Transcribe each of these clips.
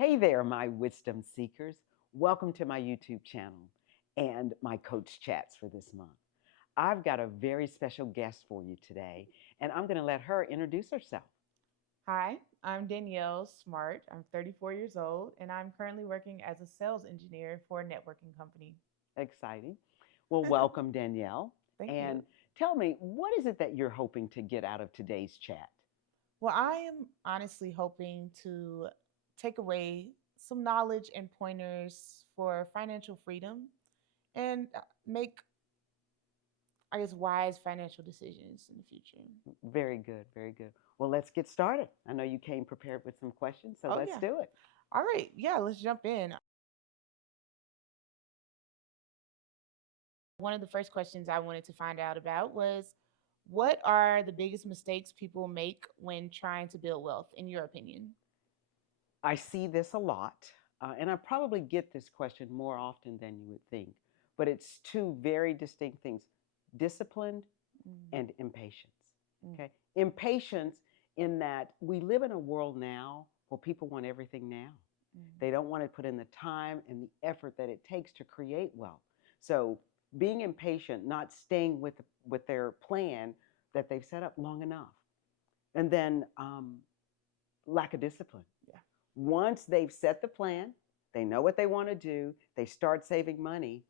Hey there, my wisdom seekers. Welcome to my YouTube channel and my coach chats for this month. I've got a very special guest for you today, and I'm going to let her introduce herself. Hi, I'm Danielle Smart. I'm 34 years old, and I'm currently working as a sales engineer for a networking company. Exciting. Well, welcome, Danielle. Thank you. And tell me, what is it that you're hoping to get out of today's chat? Well, I am honestly hoping to take away some knowledge and pointers for financial freedom and make, I guess, wise financial decisions in the future. Very good, very good. Well, let's get started. I know you came prepared with some questions, so Oh, let's yeah. do it. All right. Yeah, let's jump in. One of the first questions I wanted to find out about was what are the biggest mistakes people make when trying to build wealth, in your opinion? I see this a lot, and I probably get this question more often than you would think, but it's two very distinct things: disciplined Mm, and impatience. mm, Okay? Impatience, in that we live in a world now where people want everything now. mm. They don't want to put in the time and the effort that it takes to create wealth. So, being impatient, not staying with their plan that they've set up long enough, and then lack of discipline. Yeah. Once they've set the plan, they know what they want to do, they start saving money,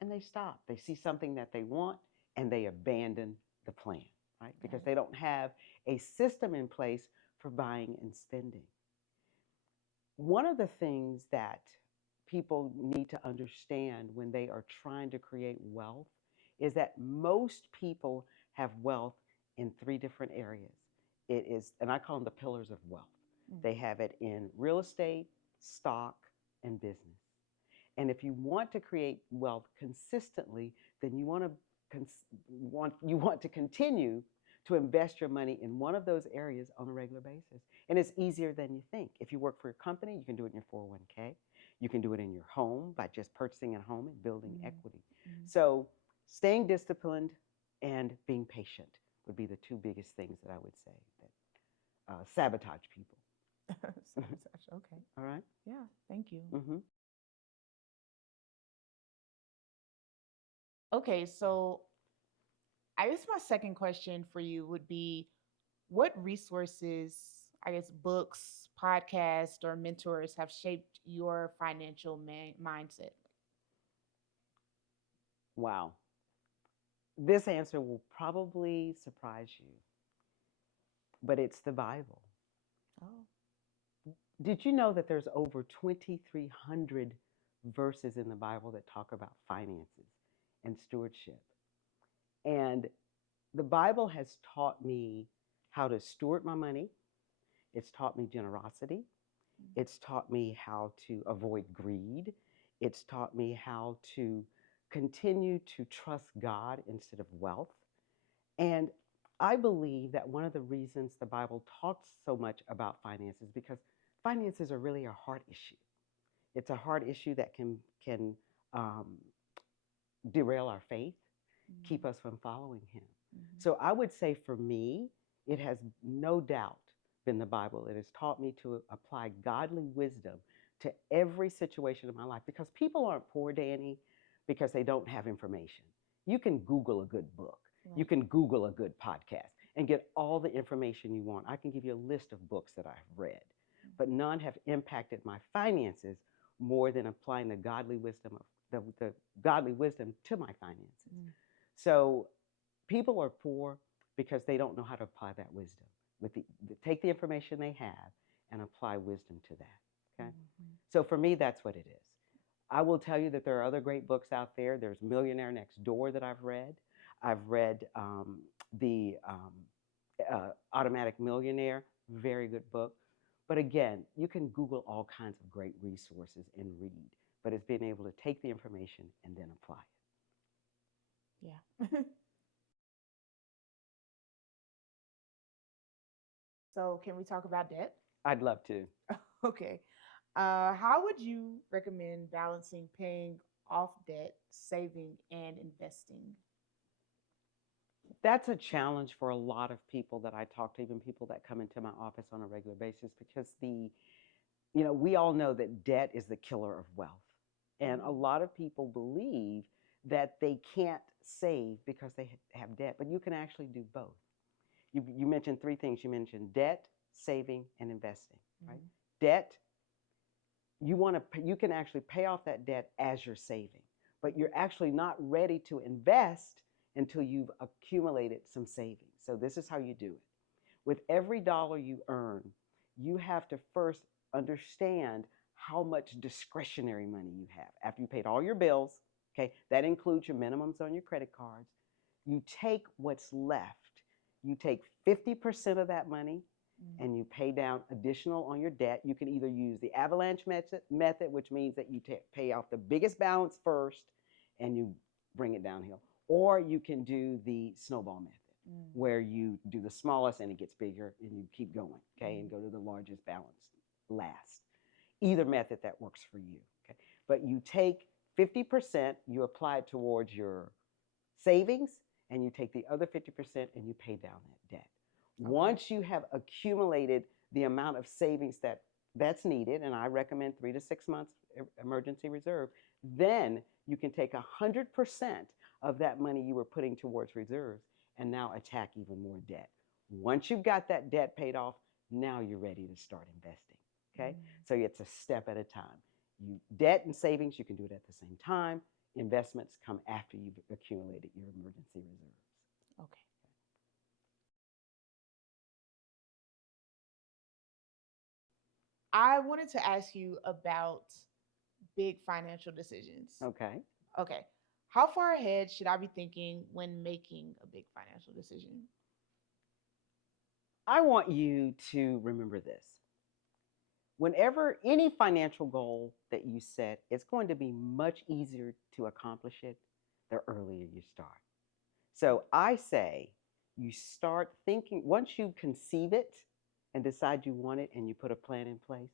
and they stop. They see something that they want and they abandon the plan, right? Because Right. they don't have a system in place for buying and spending. One of the things that people need to understand when they are trying to create wealth is that most people have wealth in three different areas. It is, and I call them the pillars of wealth. Mm, They have it in real estate, stock, and business. And if you want to create wealth consistently, then you want to continue to invest your money in one of those areas on a regular basis. And it's easier than you think. If you work for a company, you can do it in your 401k. You can do it in your home by just purchasing a home and building mm, equity. mm. So, staying disciplined and being patient would be the two biggest things that I would say that sabotage people. Sabotage. Okay. All right? Yeah. Thank you. Mm-hmm. Okay. So, I guess my second question for you would be what resources, I guess, books, podcasts, or mentors have shaped your financial mindset? Wow. This answer will probably surprise you, but it's the Bible. Oh, Did you know that there's over 2,300 verses in the Bible that talk about finances and stewardship? And the Bible has taught me how to steward my money. It's taught me generosity. mm, It's taught me how to avoid greed. It's taught me how to continue to trust God instead of wealth. And I believe that one of the reasons the Bible talks so much about finances because finances are really a heart issue. It's a heart issue that can um, derail our faith, keep mm, us from following Him. mhm, So I would say for me, it has no doubt been the Bible. It has taught me to apply godly wisdom to every situation in my life because people aren't poor, Danny, because they don't have information. You can Google a good book, you right. can Google a good podcast and get all the information you want. I can give you a list of books that I've read, Mm, but none have impacted my finances more than applying the godly wisdom to my finances. mm, So people are poor because they don't know how to apply that wisdom. Take the information they have and apply wisdom to that. Okay. mhm, So for me, that's what it is. I will tell you that there are other great books out there. There's Millionaire Next Door that I've read. I've read the Automatic Millionaire, very good book. But again, you can Google all kinds of great resources and read, but it's being able to take the information and then apply it. yeah. So, can we talk about debt? I'd love to. Okay. How would you recommend balancing paying off debt, saving, and investing? That's a challenge for a lot of people that I talk to, even people that come into my office on a regular basis, because We all know that debt is the killer of wealth. And a Mm. lot of people believe that they can't save because they have debt, but you can actually do both. You mentioned three things. You mentioned debt, saving, and investing, right? Mm. Debt, you can actually pay off that debt as you're saving, but you're actually not ready to invest until you've accumulated some savings. So this is how you do it. With every dollar you earn, you have to first understand how much discretionary money you have. After you paid all your bills, okay, that includes your minimums on your credit cards, you take what's left. You take 50% of that money Mm. and you pay down additional on your debt. You can either use the avalanche method, which means that you pay off the biggest balance first and you bring it downhill, or you can do the snowball method Mm. where you do the smallest and it gets bigger and you keep going, okay, Mm. and go to the largest balance last. Either method that works for you, okay. But you take 50%, you apply it towards your savings, and you take the other 50% and you pay down that debt. Okay. Once you have accumulated the amount of savings that's needed, and I recommend 3 to 6 months emergency reserve, then you can take 100% of that money you were putting towards reserves and now attack even more debt. Once you've got that debt paid off, now you're ready to start investing. Okay? Mm. So it's a step at a time. Debt and savings, you can do it at the same time. Investments come after you've accumulated your emergency reserves. Okay. I wanted to ask you about big financial decisions. Okay. Okay. How far ahead should I be thinking when making a big financial decision? I want you to remember this. Whenever any financial goal that you set, it's going to be much easier to accomplish it the earlier you start. So I say you start thinking, once you conceive it and decide you want it and you put a plan in place,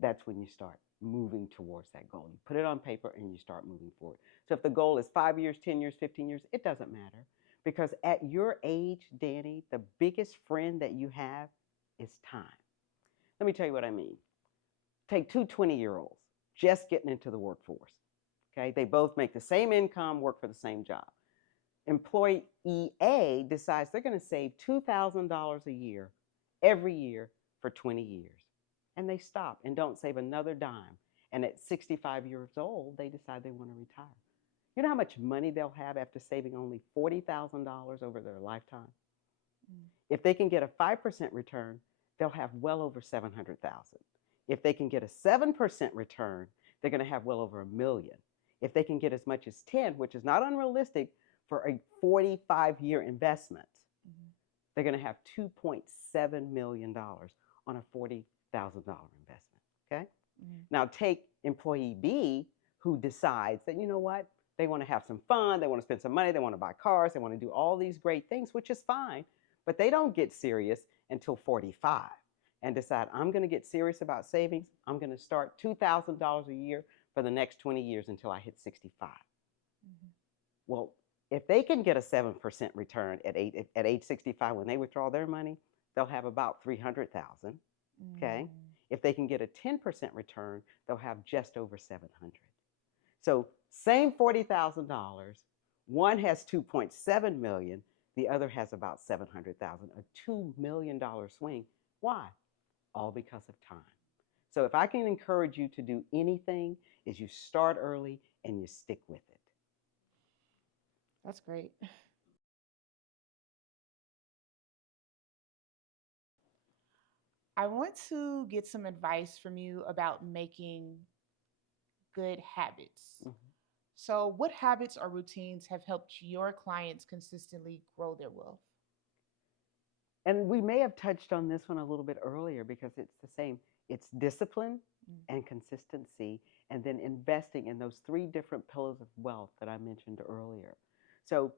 that's when you start moving towards that goal. You put it on paper and you start moving forward. So if the goal is 5 years, 10 years, 15 years, it doesn't matter. Because at your age, Danny, the biggest friend that you have is time. Let me tell you what I mean. Take two 20-year-olds just getting into the workforce. Okay, they both make the same income, work for the same job. Employee A decides they're going to save $2,000 a year every year for 20 years. And they stop and don't save another dime. And at 65 years old, they decide they want to retire. You know how much money they'll have after saving only $40,000 over their lifetime? Mm. If they can get a 5% return, they'll have well over 700,000. If they can get a 7% return, they're going to have well over a million. If they can get as much as 10, which is not unrealistic for a 45-year investment, Mhm. they're going to have $2.7 million on a $40,000 investment. Okay? Mhm. Now take employee B who decides that, you know what, they want to have some fun, they want to spend some money, they want to buy cars, they want to do all these great things, which is fine, but they don't get serious until 45 and decide, I'm going to get serious about savings. I'm going to start $2,000 a year for the next 20 years until I hit 65. Mhm. Well, if they can get a 7% return at age 65 when they withdraw their money, they'll have about 300,000. Okay? Mm. If they can get a 10% return, they'll have just over 700. So, same $40,000, one has 2.7 million, the other has about 700,000, a $2 million swing. Why? All because of time. So, if I can encourage you to do anything, is you start early and you stick with it. That's great. I want to get some advice from you about making good habits. Mhm. So, what habits or routines have helped your clients consistently grow their wealth? And we may have touched on this one a little bit earlier because it's the same. It's discipline Mm. and consistency, and then investing in those three different pillars of wealth that I mentioned earlier. So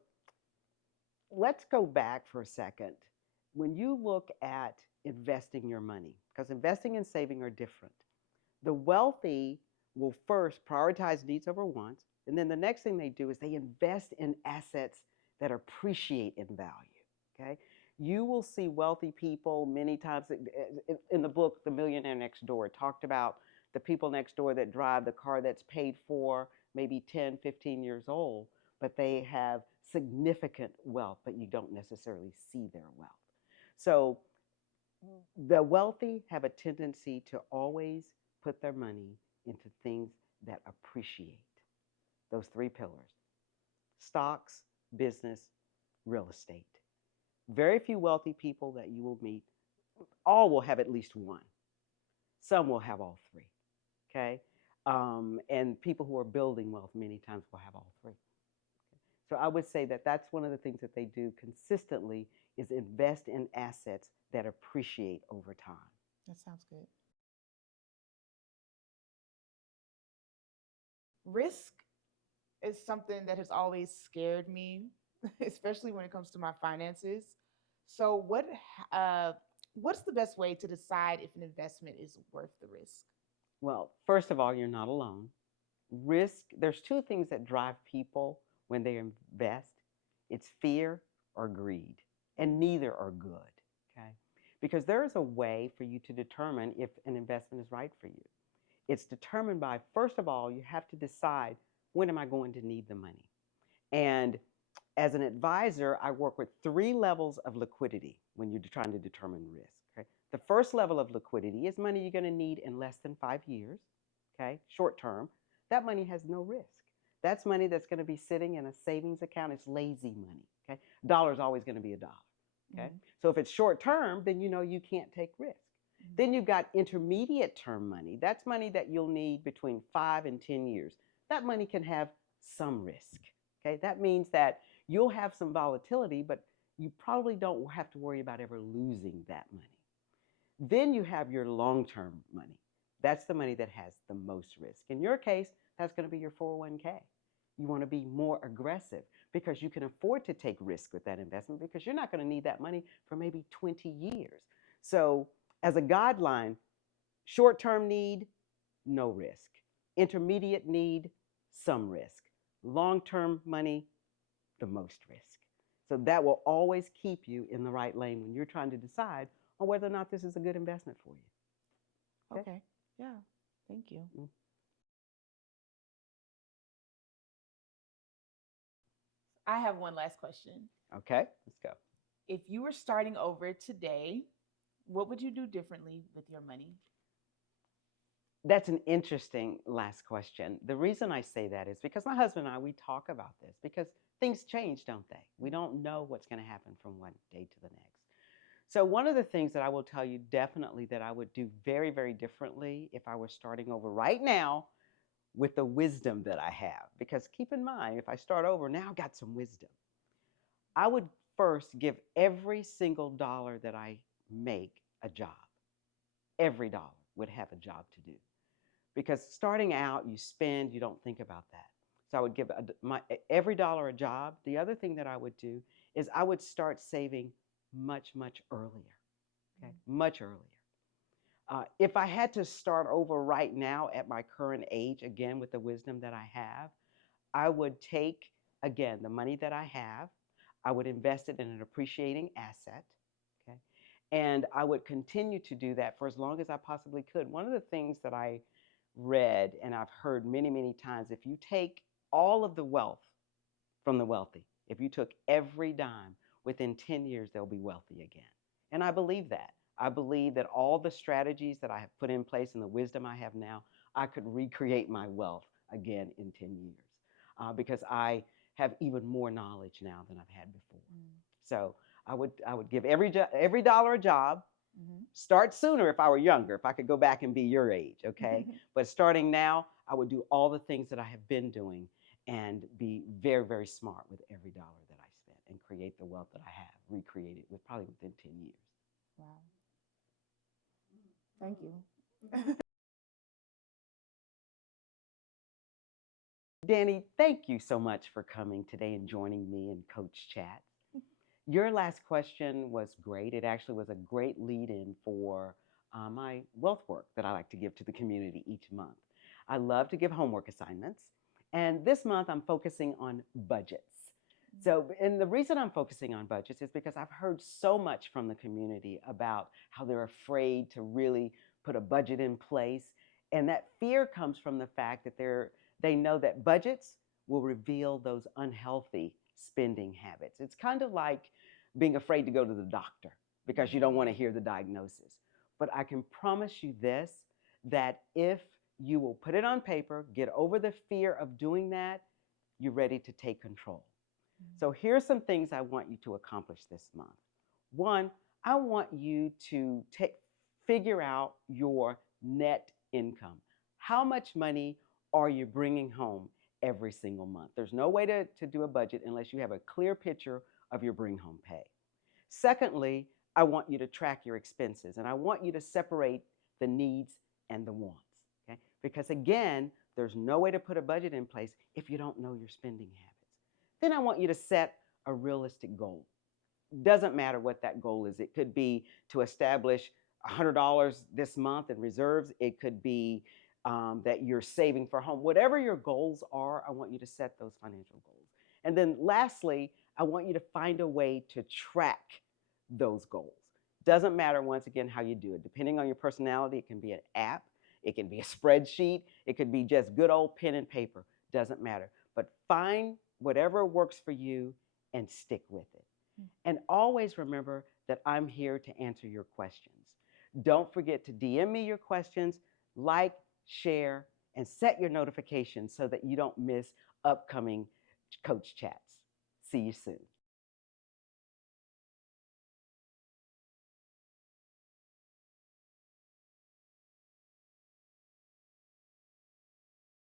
let's go back for a second. When you look at investing your money, because investing and saving are different, the wealthy will first prioritize needs over wants, and then the next thing they do is they invest in assets that appreciate in value. Okay? You will see wealthy people many times in the book, The Millionaire Next Door. It talked about the people next door that drive the car that's paid for, maybe 10, 15 years old, but they have significant wealth, but you don't necessarily see their wealth. So the wealthy have a tendency to always put their money into things that appreciate. Those three pillars: stocks, business, real estate. Very few wealthy people that you will meet, all will have at least one. Some will have all three. Okay. And people who are building wealth many times will have all three. So I would say that that's one of the things that they do consistently is invest in assets that appreciate over time. That sounds good. Risk is something that has always scared me, especially when it comes to my finances. So, what's the best way to decide if an investment is worth the risk? Well, first of all, you're not alone. Risk, there's two things that drive people when they invest: it's fear or greed, and neither are good. Okay. Because there is a way for you to determine if an investment is right for you. It's determined by, first of all, you have to decide, when am I going to need the money? And as an advisor, I work with three levels of liquidity when you're trying to determine risk. Okay? The first level of liquidity is money you're going to need in less than 5 years, okay, short term. That money has no risk. That's money that's going to be sitting in a savings account. It's lazy money. Okay, dollar is always going to be a dollar. Okay, mm-hmm. So if it's short term, then you know you can't take risk. Mm-hmm. Then you've got intermediate term money. That's money that you'll need between 5 and 10 years. That money can have some risk. Okay, that means that you'll have some volatility, but you probably don't have to worry about ever losing that money. Then you have your long-term money. That's the money that has the most risk. In your case, that's going to be your 401k. You want to be more aggressive because you can afford to take risk with that investment because you're not going to need that money for maybe 20 years. So, as a guideline, short-term need, no risk. Intermediate need, some risk. Long-term money, the most risk. So that will always keep you in the right lane when you're trying to decide on whether or not this is a good investment for you. Okay. Yeah. Thank you. Mm-hmm. I have one last question. Okay, let's go. If you were starting over today, what would you do differently with your money? That's an interesting last question. The reason I say that is because my husband and I, we talk about this because things change, don't they? We don't know what's going to happen from one day to the next. So one of the things that I will tell you definitely that I would do very, very differently if I were starting over right now with the wisdom that I have, because keep in mind, if I start over now, I've got some wisdom. I would first give every single dollar that I make a job. Every dollar would have a job to do. Because starting out, you spend, you don't think about that. So I would give every dollar a job. The other thing that I would do is I would start saving much, much earlier. Okay, much earlier. If I had to start over right now at my current age, again, with the wisdom that I have, I would take, again, the money that I have, I would invest it in an appreciating asset, okay? And I would continue to do that for as long as I possibly could. One of the things that I read and I've heard many, many times, if you take all of the wealth from the wealthy, if you took every dime, within 10 years, they'll be wealthy again. And I believe that. I believe that all the strategies that I have put in place and the wisdom I have now, I could recreate my wealth again in 10 years because I have even more knowledge now than I've had before. So I would give every dollar a job. Mm-hmm. Start sooner if I were younger, if I could go back and be your age, okay? But starting now, I would do all the things that I have been doing and be very, very smart with every dollar that I spent and create the wealth that I have, recreate it with probably within 10 years. Wow. Thank you. Danny, thank you so much for coming today and joining me in Coach Chat. Your last question was great. It actually was a great lead-in for my wealth work that I like to give to the community each month. I love to give homework assignments. And this month, I'm focusing on budgets. So, and the reason I'm focusing on budgets is because I've heard so much from the community about how they're afraid to really put a budget in place. And that fear comes from the fact that they know that budgets will reveal those unhealthy spending habits. It's kind of like being afraid to go to the doctor because you don't want to hear the diagnosis. But I can promise you this, that if you will put it on paper, get over the fear of doing that, you're ready to take control. So here's some things I want you to accomplish this month. One, I want you to figure out your net income. How much money are you bringing home every single month? There's no way to do a budget unless you have a clear picture of your bring home pay. Secondly, I want you to track your expenses and I want you to separate the needs and the wants. Okay? Because again, there's no way to put a budget in place if you don't know your spending habits. Then I want you to set a realistic goal. Doesn't matter what that goal is. It could be to establish $100 this month in reserves. It could be that you're saving for home. Whatever your goals are, I want you to set those financial goals. And then lastly, I want you to find a way to track those goals. Doesn't matter, once again, how you do it. Depending on your personality, it can be an app, it can be a spreadsheet, it could be just good old pen and paper. Doesn't matter. But find whatever works for you and stick with it. And always remember that I'm here to answer your questions. Don't forget to DM me your questions, like, share, and set your notifications so that you don't miss upcoming coach chats. See you soon.